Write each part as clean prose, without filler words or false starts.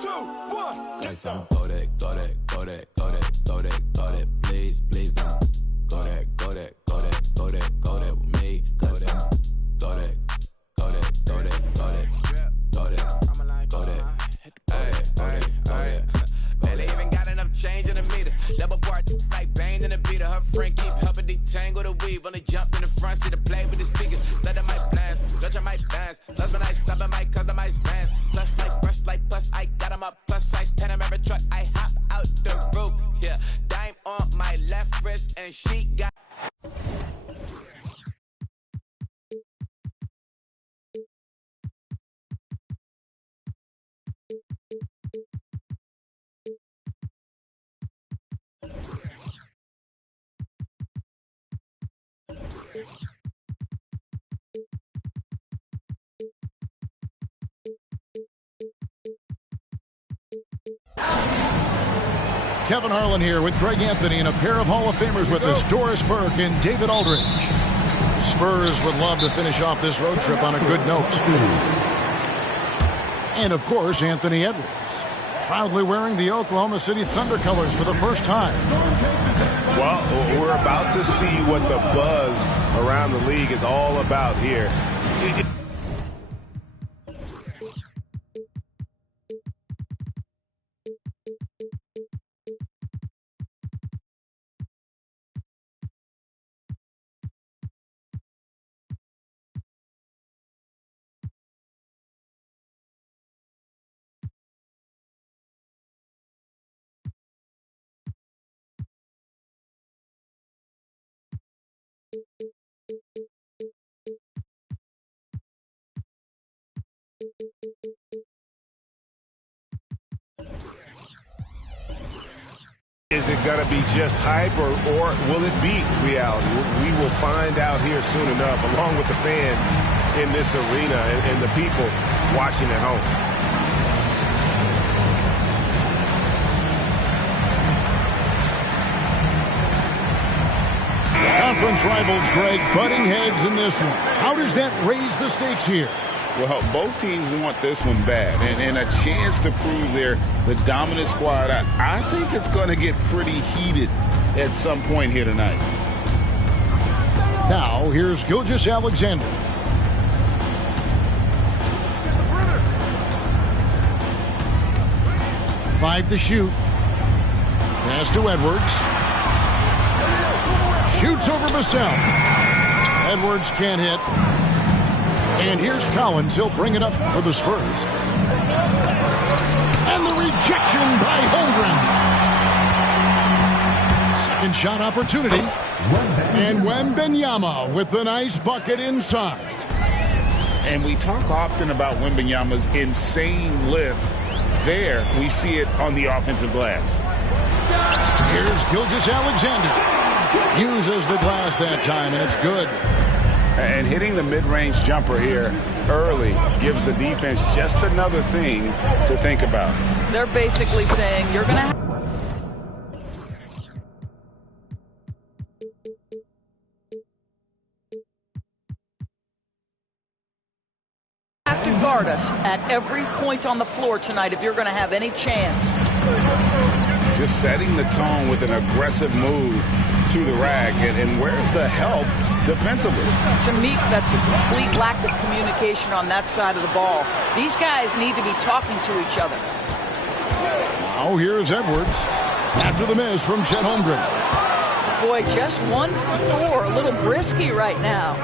2, 1, Got some go that, go that, go that, go that, go that, go that, please, please don't. Go that, go that, go that, go that, go that with me. Go that, go that, go that, go that, go that, go that, go that, go that. Man, they even got enough change in the meter. Double part like Bane in the beater. Her friend keep helping detangle the weave. Only jumped in the front seat to play with the speakers. Let them might blast, Dutch I might dance. Plus when I stop at my customize bands. Plus like brush like plus I got them up. Plus size Panamera truck. I hop out the roof. Yeah, dime on my left wrist and she got. Kevin Harlan here with Greg Anthony and a pair of Hall of Famers with us, Doris Burke and David Aldridge. Spurs would love to finish off this road trip on a good note. And of course, Anthony Edwards, proudly wearing the Oklahoma City Thunder colors for the first time. Well, we're about to see what the buzz around the league is all about here. Is it going to be just hype or will it be reality? We will find out here soon enough, along with the fans in this arena and the people watching at home. Conference rivals, Greg, butting heads in this one. How does that raise the stakes here? Well, both teams want this one bad, and a chance to prove they're the dominant squad. I think it's going to get pretty heated at some point here tonight. Now, here's Gilgeous-Alexander. Five to shoot. Pass to Edwards. Shoots over Vassell. Edwards can't hit. And here's Collins. He'll bring it up for the Spurs. And the rejection by Holmgren. Second shot opportunity. And Wembanyama with the nice bucket inside. And we talk often about Wembanyama's insane lift. There, we see it on the offensive glass. Here's Gilgeous-Alexander. Uses the glass that time, and it's good. And hitting the mid-range jumper here early gives the defense just another thing to think about. They're basically saying you're going to have to guard us at every point on the floor tonight if you're going to have any chance. Just setting the tone with an aggressive move to the rack. And where's the help defensively? To me, that's a complete lack of communication on that side of the ball. These guys need to be talking to each other. Now here's Edwards after the miss from Chet Holmgren. Boy, just 1 for 4, a little brisky right now.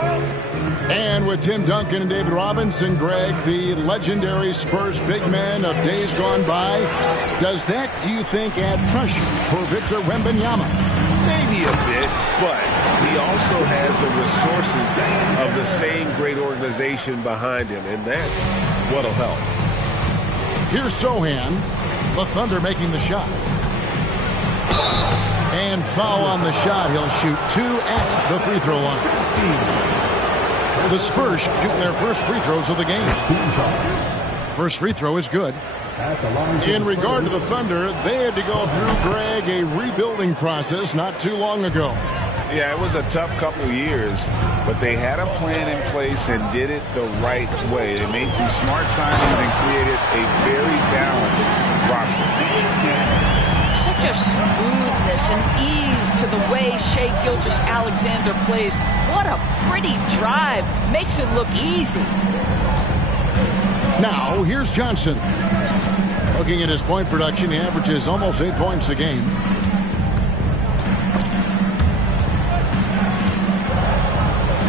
And with Tim Duncan and David Robinson, Greg, the legendary Spurs big man of days gone by, does that, do you think, add pressure for Victor Wembanyama? Maybe a bit, but he also has the resources of the same great organization behind him, and that's what'll help. Here's Sohan, the Thunder making the shot. And foul on the shot. He'll shoot 2 at the free throw line. The Spurs shooting their first free throws of the game. First free throw is good. In regard to the Thunder, they had to go through, Greg, a rebuilding process not too long ago. Yeah, it was a tough couple of years, but they had a plan in place and did it the right way. They made some smart signings and created a very balanced roster. Such a smoothness and ease to the way Shai Gilgeous-Alexander plays. What a pretty drive. Makes it look easy. Now, here's Johnson. Looking at his point production, he averages almost 8 points a game.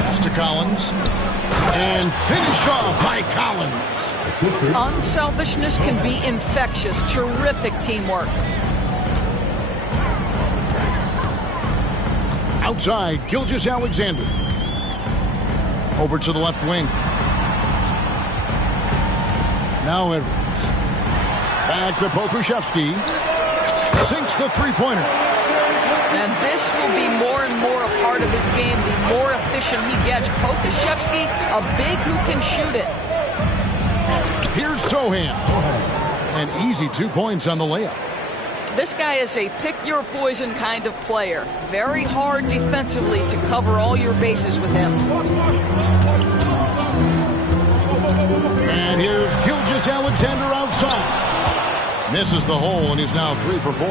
Pass to Collins. And finish off by Collins. Unselfishness can be infectious. Terrific teamwork. Outside, Gilgeous-Alexander. Over to the left wing. Now Edwards. Back to Pokusevski. Sinks the three-pointer. And this will be more and more a part of his game, the more efficient he gets. Pokusevski, a big who can shoot it. Here's Sochan. An easy 2 points on the layup. This guy is a pick-your-poison kind of player. Very hard defensively to cover all your bases with him. And here's Gilgeous-Alexander outside. Misses the hole, and he's now 3 for 4.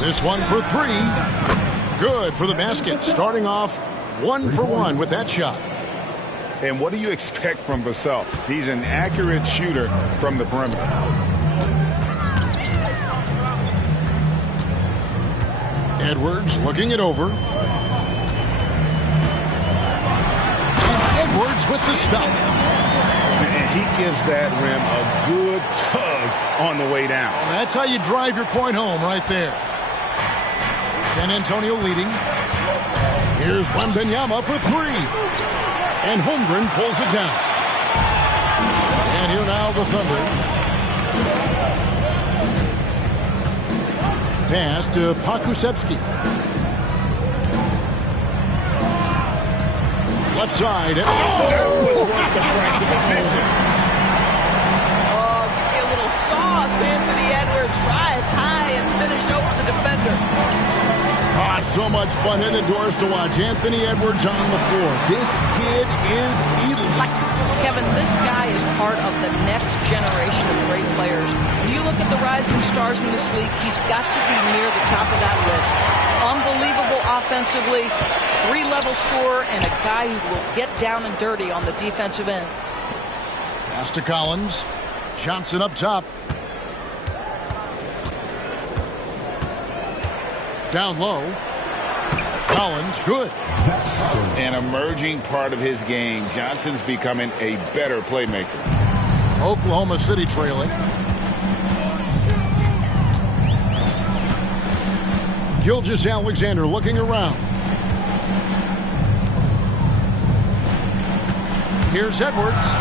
This one for 3. Good for the basket. Starting off 1 for 1 with that shot. And what do you expect from Vassell? He's an accurate shooter from the perimeter. Edwards looking it over. And Edwards with the stuff. And he gives that rim a good tug on the way down. That's how you drive your point home right there. San Antonio leading. Here's Wembanyama for 3. And Holmgren pulls it down. And here now the Thunder. Pass to Pokusevski. Left side. That was worth the price of admission. Oh, give me a little sauce. Anthony Edwards rise high and finish over the defender. So much fun and indoors to watch. Anthony Edwards on the floor. This kid is electric. Kevin, this guy is part of the next generation of great players. When you look at the rising stars in this league, he's got to be near the top of that list. Unbelievable offensively, 3-level scorer, and a guy who will get down and dirty on the defensive end. Pass to Collins. Johnson up top. Down low. Collins, good. An emerging part of his game. Johnson's becoming a better playmaker. Oklahoma City trailing. Gilgeous-Alexander looking around. Here's Edwards.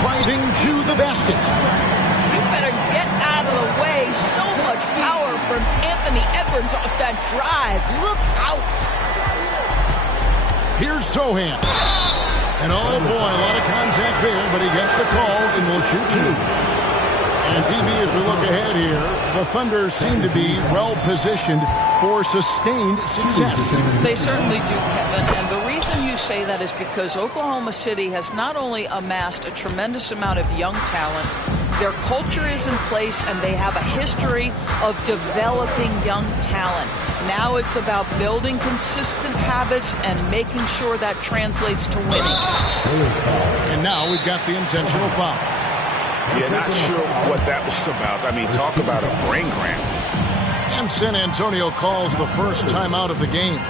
Driving to the basket. You better get out of the way. So much power from Anthony Edwards off that drive. Look out. Here's Sochan. And oh boy, a lot of contact there, but he gets the call and will shoot 2. And PB, as we look ahead here, the Thunder seem to be well positioned for sustained success. They certainly do, Kevin. And the reason you say that is because Oklahoma City has not only amassed a tremendous amount of young talent, their culture is in place, and they have a history of developing young talent. Now it's about building consistent habits and making sure that translates to winning. And now we've got the intentional foul. Yeah, not sure what that was about. I mean, talk about a brain cramp. And San Antonio calls the first timeout of the game.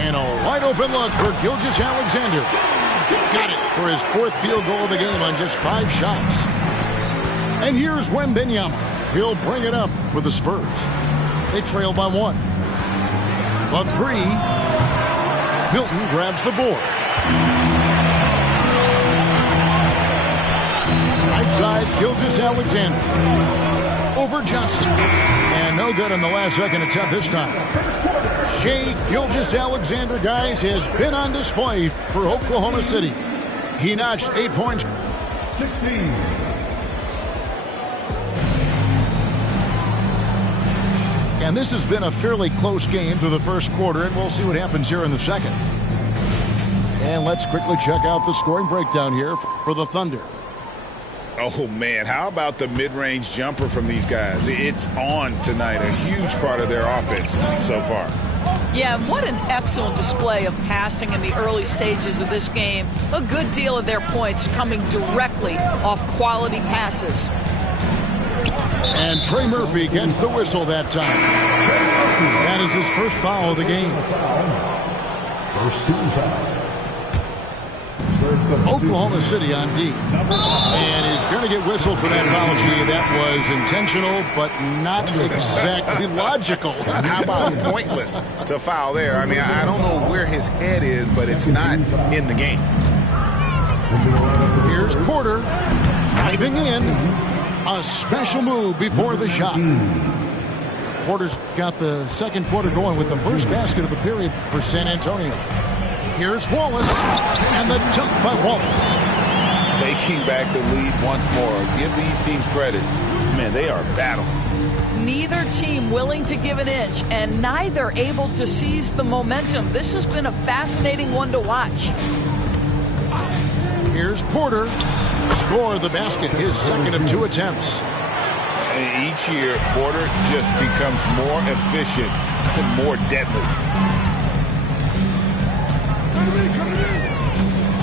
And a wide open look for Gilgeous-Alexander. Got it for his 4th field goal of the game on just 5 shots. And here's Wembanyama. He'll bring it up with the Spurs. They trail by 1. The 3. Milton grabs the board. Right side, Gilgeous-Alexander. Over Johnson. And no good on the last second attempt this time. Shai Gilgeous-Alexander, guys, has been on display for Oklahoma City. He notched 8 points. 16. And this has been a fairly close game through the first quarter, and we'll see what happens here in the second. And let's quickly check out the scoring breakdown here for the Thunder. Oh, man, how about the mid-range jumper from these guys? It's on tonight, a huge part of their offense so far. Yeah, what an excellent display of passing in the early stages of this game. A good deal of their points coming directly off quality passes. And Trey Murphy gets the whistle that time. That is his first foul of the game. First team foul. Oklahoma City on D. And he's going to get whistled for that foul, G. That was intentional, but not exactly logical. How about pointless to foul there? I mean, I don't know where his head is, but it's not in the game. Here's Porter driving in. A special move before the shot. Porter's got the second quarter going with the first basket of the period for San Antonio. Here's Wallace, and the dunk by Wallace. Taking back the lead once more. Give these teams credit. Man, they are battling. Neither team willing to give an inch, and neither able to seize the momentum. This has been a fascinating one to watch. Here's Porter. Score the basket, his second of 2 attempts. And each year, Porter just becomes more efficient and more deadly.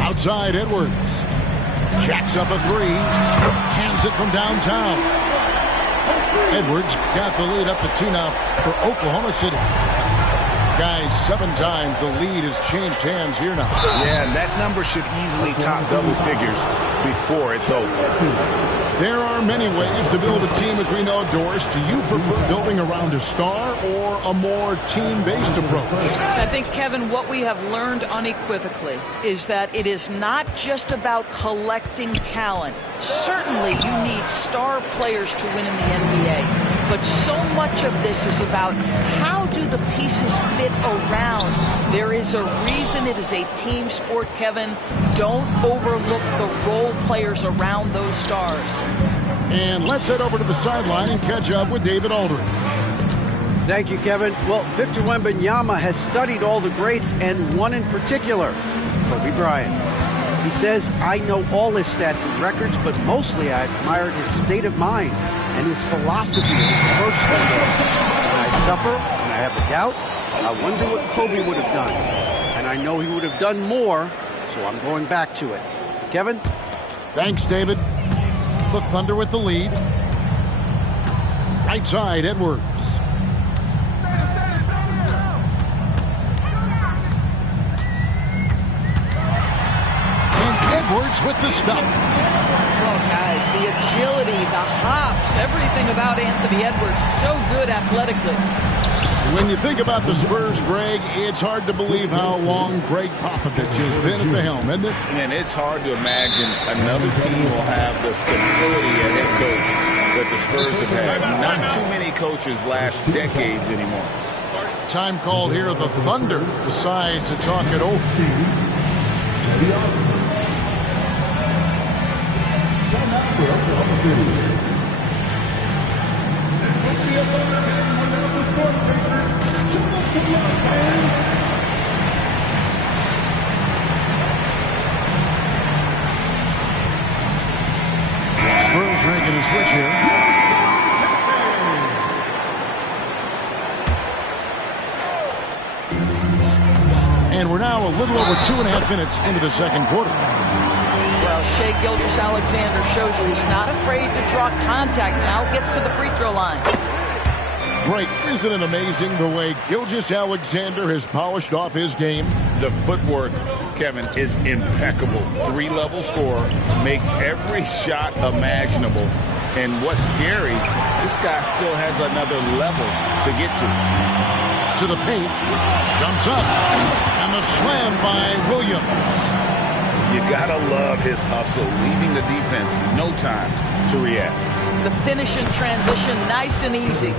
Outside Edwards. Jacks up a 3. Hands it from downtown. Edwards got the lead up to 2 now for Oklahoma City. Guys, 7 times the lead has changed hands here now. Yeah, and that number should easily top double figures before it's over. There are many ways to build a team, as we know, Doris. Do you prefer building around a star or a more team-based approach? I think, Kevin, what we have learned unequivocally is that it is not just about collecting talent. Certainly, you need star players to win in the NBA. But so much of this is about how do the pieces fit around. There is a reason it is a team sport, Kevin. Don't overlook the role players around those stars. And let's head over to the sideline and catch up with David Aldridge. Thank you, Kevin. Well, Victor Wembanyama has studied all the greats and one in particular, Kobe Bryant. He says, I know all his stats and records, but mostly I admired his state of mind and his philosophy and his approach that day. When I suffer, when I have a doubt, I wonder what Kobe would have done. And I know he would have done more, so I'm going back to it. Kevin? Thanks, David. The Thunder with the lead. Right side, Edwards. Edwards with the stuff. Well, guys, the agility, the hops, everything about Anthony Edwards, so good athletically. When you think about the Spurs, Greg, it's hard to believe how long Greg Popovich has been at the helm, isn't it? And it's hard to imagine another team will have the stability at head coach that the Spurs have had. Not too many coaches last decades anymore. Time called here. The Thunder decide to talk it over. Spurs making a switch here. And we're now a little over 2.5 minutes into the second quarter. Well, Shai Gilgeous-Alexander shows you he's not afraid to draw contact now, gets to the free throw line. Great. Isn't it amazing the way Gilgeous-Alexander has polished off his game? The footwork, Kevin, is impeccable. 3-level scorer, makes every shot imaginable. And what's scary, this guy still has another level to get to. To the paint, jumps up, and the slam by Williams. You gotta love his hustle, leaving the defense no time to react. The finish in transition, nice and easy.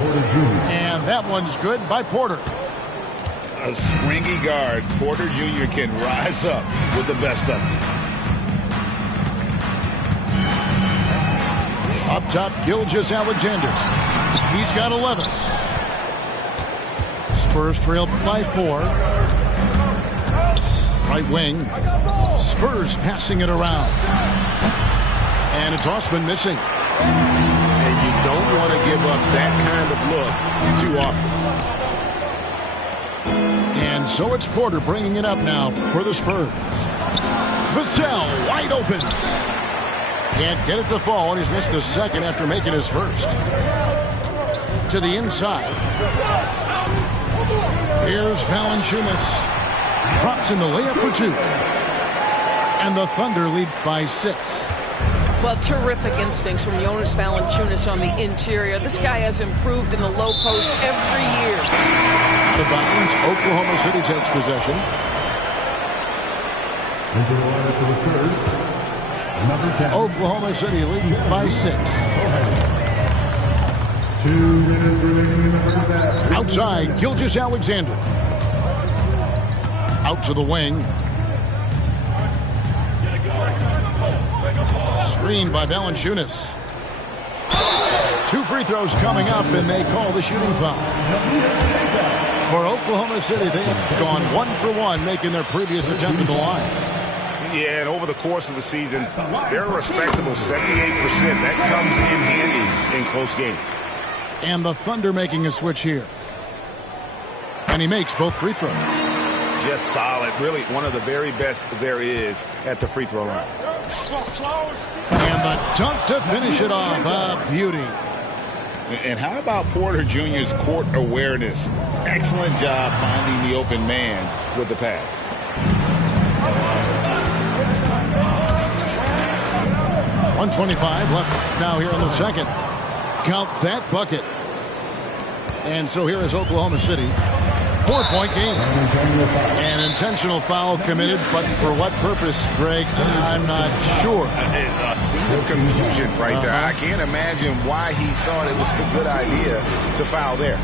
And that one's good by Porter. A springy guard, Porter Jr. can rise up with the best of them. Up top, Gilgeous-Alexander. He's got 11. Spurs trail by 4. Right wing. Spurs passing it around. And it's Osman missing. And you don't want to give up that kind of look too often. And so it's Porter bringing it up now for the Spurs. Vassell wide open. Can't get it to fall, and he's missed the second after making his first. To the inside. Here's Valanciunas. Drops in the layup for 2. And the Thunder lead by 6. Well, terrific instincts from Jonas Valanciunas on the interior. This guy has improved in the low post every year. Out of bounds, Oklahoma City takes possession. Oklahoma City leading by 6. 2 minutes remaining in the first half. Outside, Gilgeous-Alexander. Out to the wing. Screened by Valanciunas. 2 free throws coming up, and they call the shooting foul. For Oklahoma City, they have gone 1 for 1, making their previous attempt at the line. Yeah, and over the course of the season, they're a respectable 78%. That comes in handy in close games. And the Thunder making a switch here. And he makes both free throws. Just solid. Really one of the very best there is at the free throw line. And the dunk to finish it off. A beauty. And how about Porter Jr.'s court awareness? Excellent job finding the open man with the pass. .125 left now here in the second. Count that bucket. And so here is Oklahoma City. 4-point game. An intentional foul committed, but for what purpose, Greg? I'm not sure. A single confusion right there. I can't imagine why he thought it was a good idea to foul there.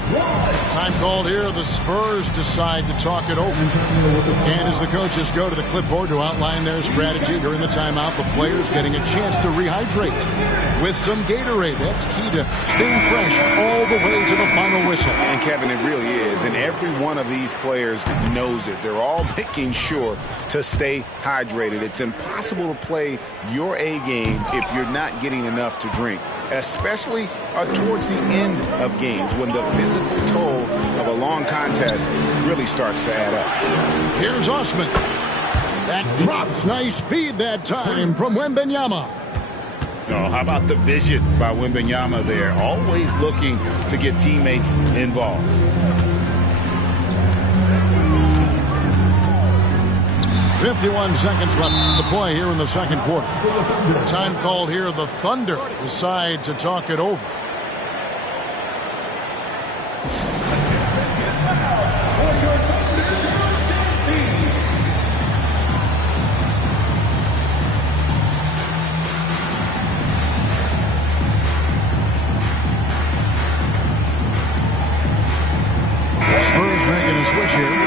Time called here. The Spurs decide to talk it over. And as the coaches go to the clipboard to outline their strategy during the timeout, the players getting a chance to rehydrate with some Gatorade. That's key to staying fresh all the way to the final whistle. And Kevin, it really is. And every one of these players knows it. They're all making sure to stay hydrated. It's impossible to play your A game if you're not getting enough to drink, especially towards the end of games when the physical toll of a long contest really starts to add up. Here's Osman. That drops. Nice feed that time from Wembanyama. Oh, how about the vision by Wembanyama there? Always looking to get teammates involved. 51 seconds left to play here in the second quarter. Time called here. The Thunder decide to talk it over. Spurs making a switch here.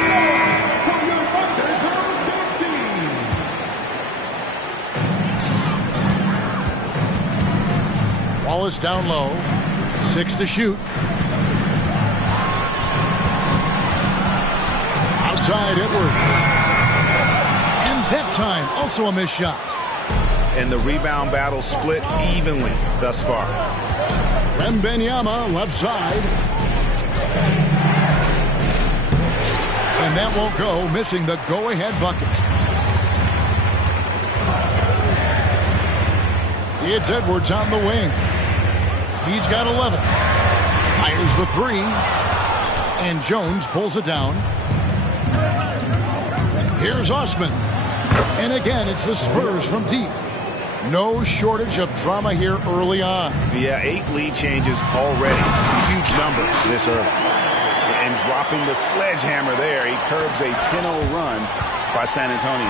Wallace down low. 6 to shoot. Outside Edwards. And that time, also a missed shot. And the rebound battle split evenly thus far. Wembanyama left side. And that won't go, missing the go-ahead bucket. It's Edwards on the wing. He's got 11. Fires the 3. And Jones pulls it down. Here's Osman. And again, it's the Spurs from deep. No shortage of drama here early on. Yeah, 8 lead changes already. A huge number this early. And dropping the sledgehammer there, he curbs a 10-0 run by San Antonio.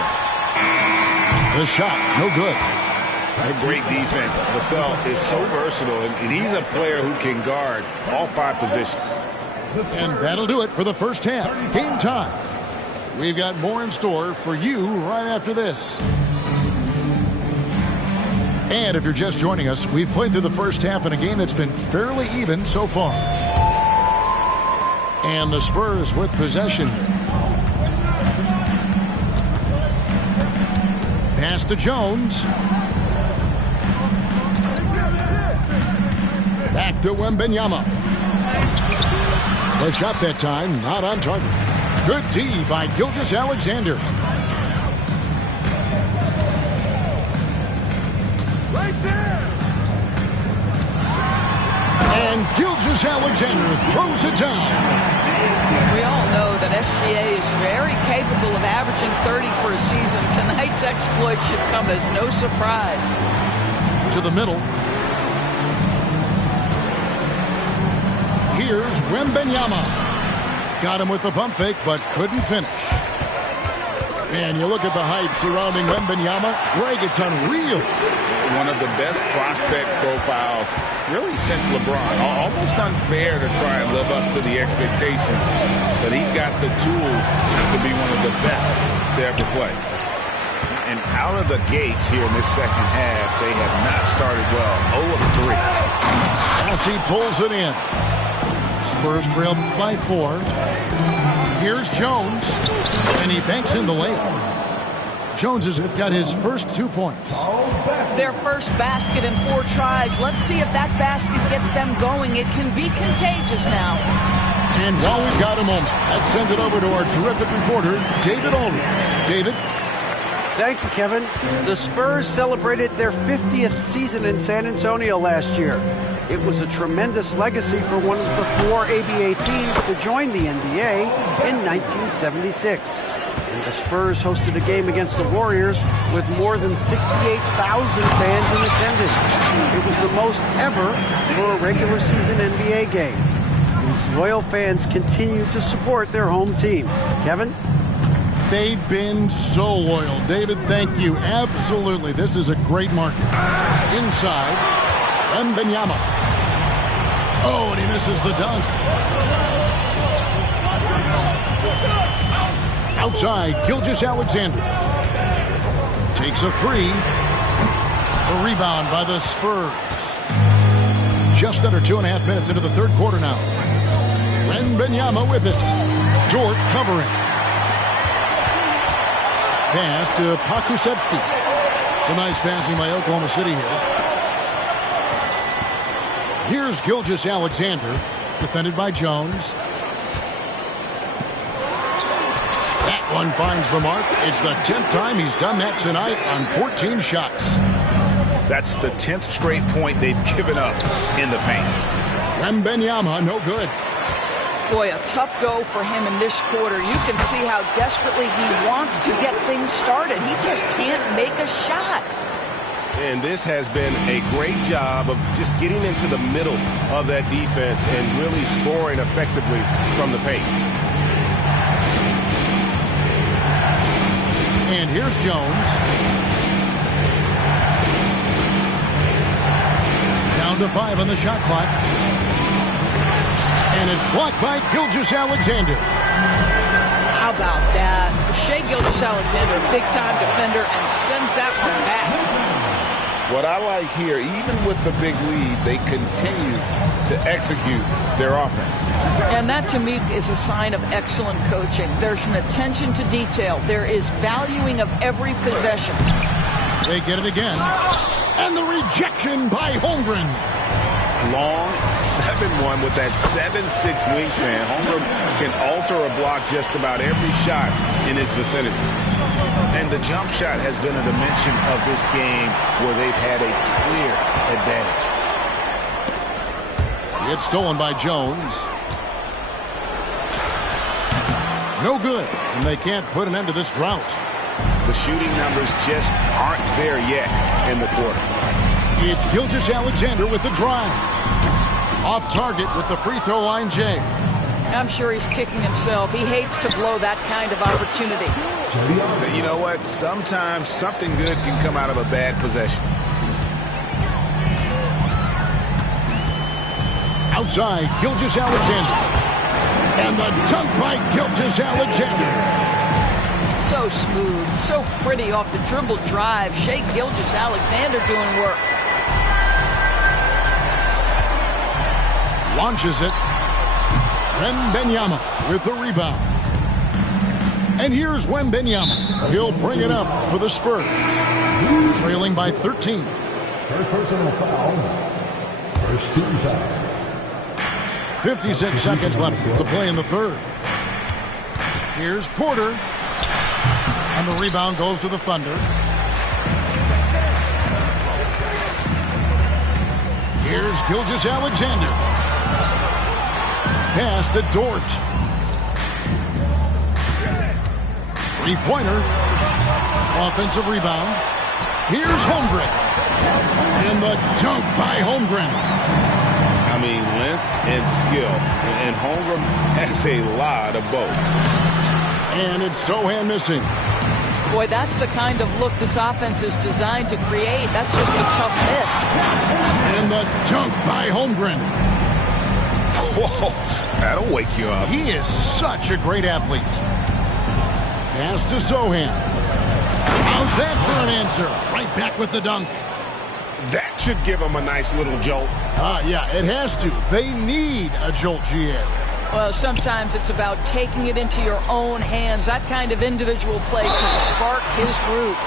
The shot, no good. A great defense. Vassell is so versatile, and he's a player who can guard all 5 positions. And that'll do it for the first half. Game time. We've got more in store for you right after this. And if you're just joining us, we've played through the first half in a game that's been fairly even so far. And the Spurs with possession. Pass to Jones. Back to Wembanyama. The shot that time, not on target. Good D by Gilgeous-Alexander. Right there. And Gilgeous-Alexander throws it down. We all know that SGA is very capable of averaging 30 for a season. Tonight's exploit should come as no surprise. To the middle. Here's Wembanyama. Got him with the pump fake, but couldn't finish. And you look at the hype surrounding Wembanyama. Greg, it's unreal. One of the best prospect profiles, really, since LeBron. Almost unfair to try and live up to the expectations, but he's got the tools to be one of the best to ever play. And out of the gates here in this second half, they have not started well. 0 of 3. As he pulls it in. Spurs trail by 4. Here's Jones, and he banks in the layup. Jones has got his first 2 points. Their first basket in 4 tries. Let's see if that basket gets them going. It can be contagious now. And while we've got a moment, let's send it over to our terrific reporter, David Aldridge. David? Thank you, Kevin. The Spurs celebrated their 50th season in San Antonio last year. It was a tremendous legacy for one of the 4 ABA teams to join the NBA in 1976. And the Spurs hosted a game against the Warriors with more than 68,000 fans in attendance. It was the most ever for a regular season NBA game. These loyal fans continue to support their home team. Kevin? They've been so loyal. David, thank you. Absolutely. This is a great market. Inside, Wembanyama. Oh, and he misses the dunk. Outside, Gilgeous-Alexander. Takes a 3. A rebound by the Spurs. Just under 2.5 minutes into the third quarter now. Wembanyama with it. Dort covering. Pass to Pokusevski. Some nice passing by Oklahoma City here. Here's Gilgeous-Alexander, defended by Jones. That one finds the mark. It's the 10th time he's done that tonight on 14 shots. That's the 10th straight point they've given up in the paint. Wembanyama, no good. Boy, a tough go for him in this quarter. You can see how desperately he wants to get things started. He just can't make a shot. And this has been a great job of just getting into the middle of that defense and really scoring effectively from the paint. And here's Jones. Down to 5 on the shot clock. And it's blocked by Gilgeous-Alexander. How about that? Shai Gilgeous-Alexander, big-time defender, and sends that one back. What I like here, even with the big lead, they continue to execute their offense. And that, to me, is a sign of excellent coaching. There's an attention to detail. There is valuing of every possession. They get it again. And the rejection by Holmgren. Long 7-1 with that 7'6" wingspan. Holmgren can alter a block just about every shot in his vicinity. And the jump shot has been a dimension of this game where they've had a clear advantage. It's stolen by Jones. No good, and they can't put an end to this drought. The shooting numbers just aren't there yet in the quarter. It's Gilgeous-Alexander with the drive. Off target with the free throw line, Jay. I'm sure he's kicking himself. He hates to blow that kind of opportunity. You know what? Sometimes something good can come out of a bad possession. Outside, Gilgeous-Alexander. And the dunk by Gilgeous-Alexander. So smooth, so pretty off the dribble drive. Shai Gilgeous-Alexander doing work. Launches it. Wembanyama with the rebound. And here's Wembanyama. He'll bring it up for the Spurs. Trailing by 13. First personal foul. First team foul. 56 seconds left to play in the third. Here's Porter. And the rebound goes to the Thunder. Here's Gilgeous-Alexander. Pass to Dort. Three-pointer. Offensive rebound. Here's Holmgren. And the dunk by Holmgren. I mean, length and skill. And Holmgren has a lot of both. And it's Sochan missing. Boy, that's the kind of look this offense is designed to create. That's just a tough miss. And the dunk by Holmgren. Whoa, that'll wake you up. He is such a great athlete. Pass to Sochan. How's that for an answer? Right back with the dunk. That should give him a nice little jolt. Yeah, it has to. They need a jolt, GA. Well, sometimes it's about taking it into your own hands. That kind of individual play can spark his groove.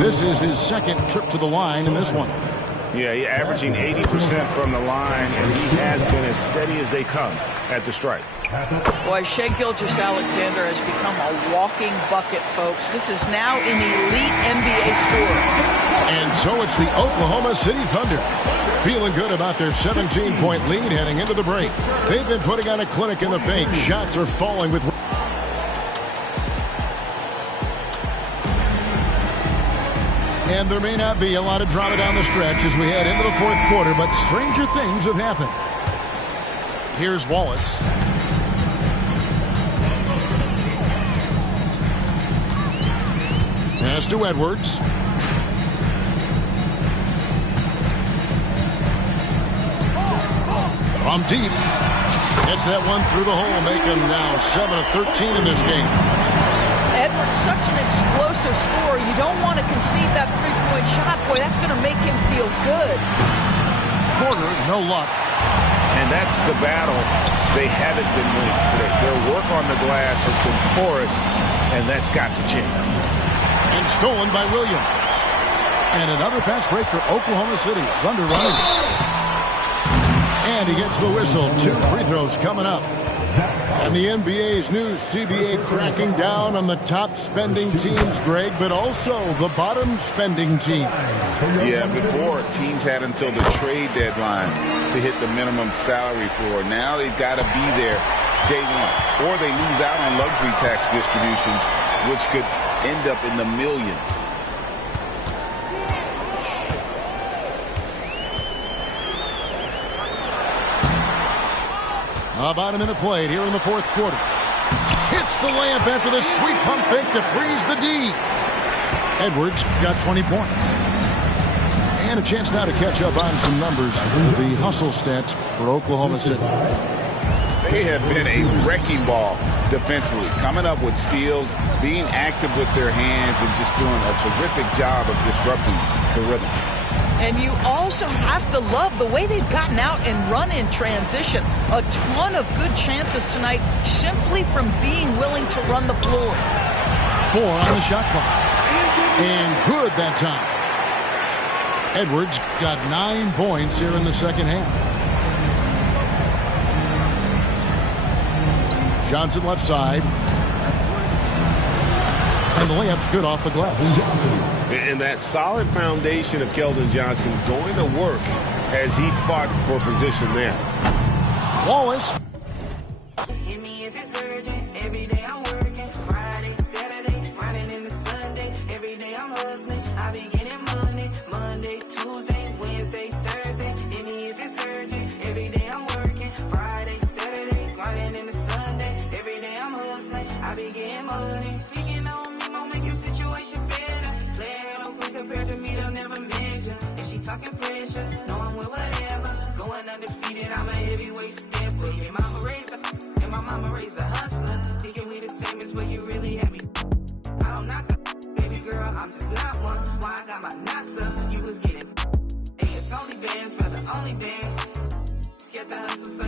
This is his second trip to the line in this one. Yeah, he's averaging 80% from the line, and he has been as steady as they come at the stripe. Boy, Shai Gilgeous-Alexander has become a walking bucket, folks. This is now an elite NBA scorer. And so it's the Oklahoma City Thunder. Feeling good about their 17-point lead heading into the break. They've been putting on a clinic in the paint. Shots are falling with... And there may not be a lot of drama down the stretch as we head into the fourth quarter, but stranger things have happened. Here's Wallace. Pass to Edwards. From deep. Gets that one through the hole, making now 7 of 13 in this game. Edwards, such an explosive scorer. You don't want to concede that three-point shot. Boy, that's going to make him feel good. Porter, no luck. And that's the battle they haven't been winning today. Their work on the glass has been porous, and that's got to change. And stolen by Williams. And another fast break for Oklahoma City. Thunder running. And he gets the whistle. 2 free throws coming up. And the NBA's new CBA cracking down on the top spending teams, Greg, but also the bottom spending teams. Yeah, before teams had until the trade deadline to hit the minimum salary floor. Now they've got to be there day one, or they lose out on luxury tax distributions, which could end up in the millions. About a minute played here in the fourth quarter. Hits the layup after the sweet pump fake to freeze the D. Edwards got 20 points. And a chance now to catch up on some numbers. The hustle stats for Oklahoma City. They have been a wrecking ball defensively, coming up with steals, being active with their hands, and just doing a terrific job of disrupting the rhythm. And you also have to love the way they've gotten out and run in transition. A ton of good chances tonight simply from being willing to run the floor. 4 on the shot clock. And good that time. Edwards got 9 points here in the second half. Johnson left side. And the layup's good off the glass. And that solid foundation of Keldon Johnson going to work as he fought for position there. Wallace. Hit me if it's urgent. Every day I'm working. Friday, Saturday, running into Sunday. I be getting money. Speaking on me, won't make your situation better. Play ahead on quick compared to me, they'll never mention. If she talking pressure, know I'm with whatever. Going undefeated, I'm a heavyweight stepper. Your mama raised a, and my mama raised a hustler. Thinking we the same is where you really had me. I don't knock the baby girl, I'm just not one. Why I got my knots up, you was getting. Hey, it's only bands, but the only bands. Scared the hustle, so